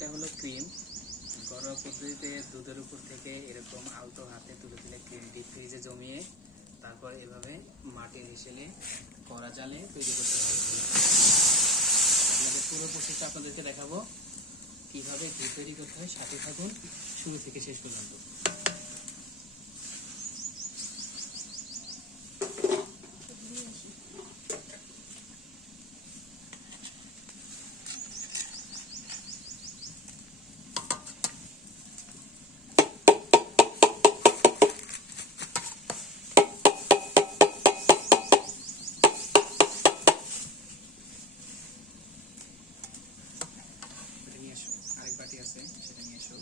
এটা হলো ক্রিম। ঘরোয়া পদ্ধতিতে দুধের উপর থেকে এরকম আলতো হাতে তুলে তুলে ক্রিম ডিপ ফ্রিজে জমিয়ে তারপর এভাবে মাটির হিসেলে কড়া জালে তৈরি করতে হবে। আপনাদের পুরো প্রসেসটা আপনাদেরকে দেখাবো কিভাবে ঘি তৈরি করতে হয়। সাথে থাকুন শুরু থেকে শেষ পর্যন্ত। আরেক বাটি আছে, সেটা নিয়ে এসো।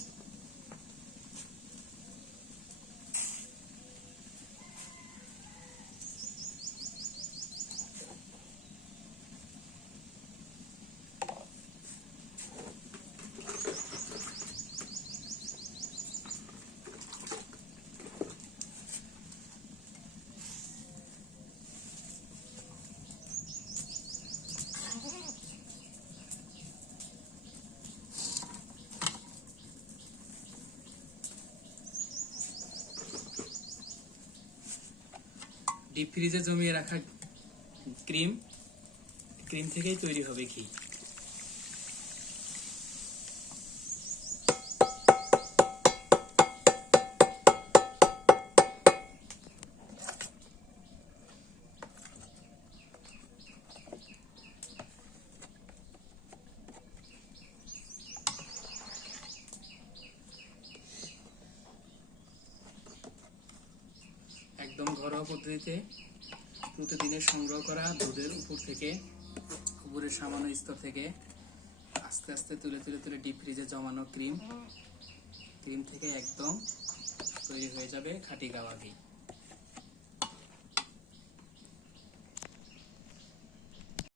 ডিপ ফ্রিজে জমিয়ে রাখা ক্রিম থেকেই তৈরি হবে ঘি। একদম ঘরোয়া পদ্ধতিতে প্রতিদিনের সংগ্রহ করা দুধের উপর থেকে, উপরের সামান্য স্তর থেকে আস্তে আস্তে তুলে তুলে তুলে ডিপ ফ্রিজে জমানো ক্রিম থেকে একদম তৈরি হয়ে যাবে খাঁটি গাওয়া ঘি।